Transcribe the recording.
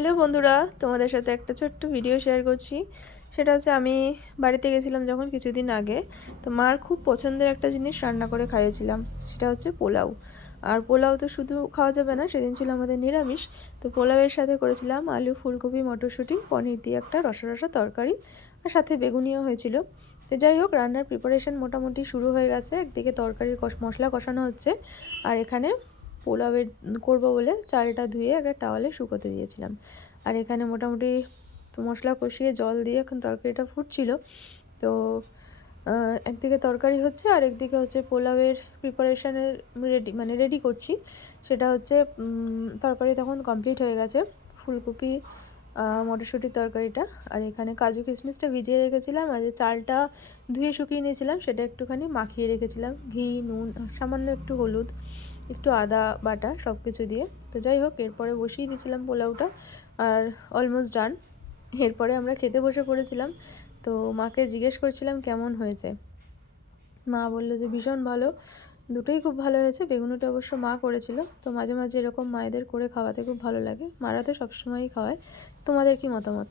Hello বন্ধুরা, তোমাদের সাথে একটা ছোট্ট ভিডিও শেয়ার করছি। সেটা হচ্ছে আমি বাড়িতে গেছিলাম যখন কিছুদিন আগে, তো মার খুব পছন্দের একটা জিনিস রান্না করে খাইয়েছিলাম। সেটা হচ্ছে পোলাও। আর পোলাও তো শুধু খাওয়া যাবে না, সেদিন ছিল আমাদের নিরামিষ। তো পোলাওয়ের সাথে করেছিলাম আলু, ফুলকপি, মটরশুঁটি, পনির দিয়ে একটা রসা রসা তরকারি, আর সাথে বেগুনিও হয়েছিল। তো যাই হোক, রান্নার প্রিপারেশন মোটামুটি শুরু হয়ে গেছে। একদিকে তরকারির মশলা কষানো হচ্ছে, আর এখানে পোলাওয়ের করবো বলে চালটা ধুয়ে একটা টাওয়ালে শুকোতে দিয়েছিলাম। আর এখানে মোটামুটি তো মশলা কষিয়ে জল দিয়ে এখন তরকারিটা ফুটছিল। তো একদিকে তরকারি হচ্ছে আর একদিকে হচ্ছে পোলাওয়ের প্রিপারেশানের রেডি করছি। সেটা হচ্ছে তরকারি তখন কমপ্লিট হয়ে গেছে, ফুলকপি মটরশুঁটির তরকারিটা। আর এখানে কাজু কিশমিশটা ভিজিয়ে রেখেছিলাম, আর যে চালটা ধুয়ে শুকিয়ে নিয়েছিলাম সেটা একটুখানি মাখিয়ে রেখেছিলাম, ঘি, নুন, সামান্য একটু হলুদ, একটু আদা বাটা, সব কিছু দিয়ে। তো যাই হোক, এরপরে বসিয়ে দিয়েছিলাম পোলাওটা, আর অলমোস্ট ডান। এরপরে আমরা খেতে বসে পড়েছিলাম। তো মাকে জিজ্ঞেস করছিলাম কেমন হয়েছে। মা বললো যে ভীষণ ভালো, দুটোই খুব ভালো হয়েছে। বেগুনিটা অবশ্য মা করেছিল। তো মাঝে মাঝে এরকম মায়েদের করে খাওয়াতে খুব ভালো লাগে, মারা তো সবসময়ই খাওয়ায়। তোমাদের কি মতামত?